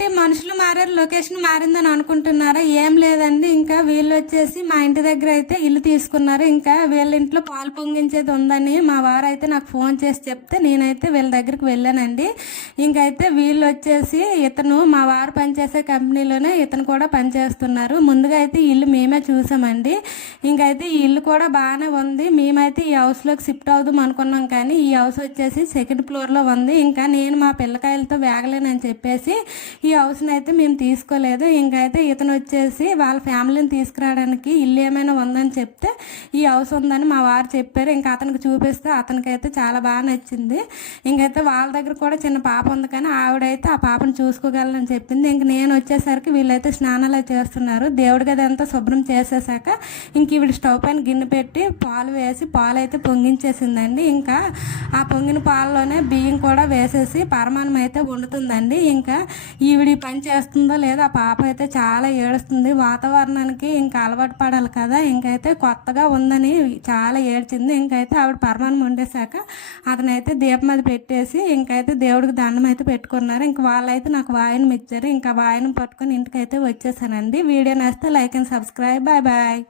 ఏంటి మనుషులు మారారు లొకేషన్ మారిందని అనుకుంటున్నారా? ఏం లేదండి. ఇంకా వీళ్ళు వచ్చేసి మా ఇంటి దగ్గర అయితే ఇల్లు తీసుకున్నారు. ఇంకా వీళ్ళ ఇంట్లో పాలు పొంగించేది ఉందని మా వారు అయితే నాకు ఫోన్ చేసి చెప్తే నేనైతే వీళ్ళ దగ్గరికి వెళ్ళానండి. ఇంకైతే వీళ్ళు వచ్చేసి ఇతను మా వారు పనిచేసే కంపెనీలోనే ఇతను కూడా పనిచేస్తున్నారు. ముందుగా అయితే ఇల్లు మేమే చూసామండి. ఇంకైతే ఈ ఇల్లు కూడా బాగానే ఉంది. మేమైతే ఈ హౌస్లోకి షిఫ్ట్ అవుదాం అనుకున్నాం కానీ ఈ హౌస్ వచ్చేసి సెకండ్ ఫ్లోర్లో ఉంది. ఇంకా నేను మా పిల్లకాయలతో వేగలేనని చెప్పేసి ఈ ఈ హౌస్ని అయితే మేము తీసుకోలేదు. ఇంకైతే ఇతను వచ్చేసి వాళ్ళ ఫ్యామిలీని తీసుకురావడానికి ఇల్లు ఏమైనా ఉందని చెప్తే ఈ హౌస్ ఉందని మా వారు చెప్పారు. ఇంకా అతనికి చూపిస్తే అతనికైతే చాలా బాగా నచ్చింది. ఇంకైతే వాళ్ళ దగ్గర కూడా చిన్న పాప ఉంది కానీ ఆవిడైతే ఆ పాపను చూసుకోగలనని చెప్పింది. ఇంక నేను వచ్చేసరికి వీళ్ళైతే స్నానాలు చేస్తున్నారు. దేవుడి గది అంతా శుభ్రం చేసేసాక ఇంక ఈవిడ స్టవ్ పైన గిన్నె పెట్టి పాలు వేసి పాలు అయితే పొంగించేసిందండి. ఇంకా ఆ పొంగిన పాలలోనే బియ్యం కూడా వేసేసి పరమానం అయితే వండుతుందండి. ఇంకా ఈవిడి పని చేస్తుందో లేదో ఆ పాప అయితే చాలా ఏడుస్తుంది. వాతావరణానికి ఇంకా అలవాటు పడాలి కదా. ఇంకైతే కొత్తగా ఉందని చాలా ఏడ్చింది. ఇంకైతే ఆవిడ పరమాన్నం వండేశాక అతనైతే దీపం అది పెట్టేసి ఇంకైతే దేవుడికి దండం అయితే పెట్టుకున్నారు. ఇంక వాళ్ళైతే నాకు వాయినం ఇచ్చారు. ఇంకా వాయినం పట్టుకొని ఇంటికైతే వచ్చేసానండి. వీడియో నచ్చితే like and subscribe. Bye bye.